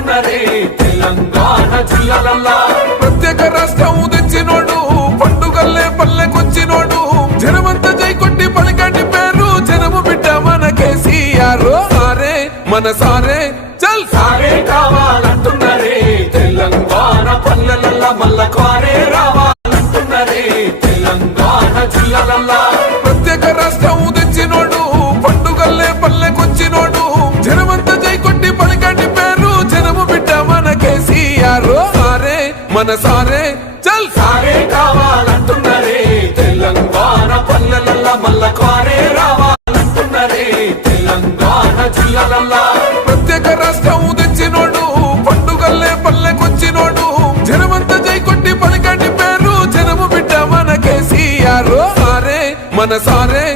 అంటున్నరే తెలంగాణ జిల్లాలల్లా. ప్రత్యేక రాష్ట్రం తెచ్చినోడు పండుగల్లే పల్లెకొచ్చినోడు జనమంతా జై కొట్టి పలికండి పేరు జనము బిడ్డ మన కేసీఆర్ సారే మన సారే చల్ సారే కావాలంటున్నరే తెలంగాణ పల్లెలల్లా మల్ల కారే రావాలంటున్నరే తెలంగాణ జిల్లాలల్లా. ప్రత్యేక రాష్ట్రం తెచ్చినోడు పండుగల్లే పల్లెకొచ్చినోడు జనమంతా జై కొట్టి పలికండి పేరు జనము బిడ్డ మన కేసీఆర్ సారే మన సారే చల్ సారే కావాలంటున్నరే తెలంగాణ పల్లెలల్లా మల్ల కారే రావాలంటున్నరే తెలంగాణ జిల్లాలల్లా. ప్రత్యేక రాష్ట్రం తెచ్చినోడు పండుగల్లే పల్లెకొచ్చినోడు జనమంతా జై కొట్టి పలికండి పేరు జనము బిడ్డ మన కేసీఆర్ సారే మన సారే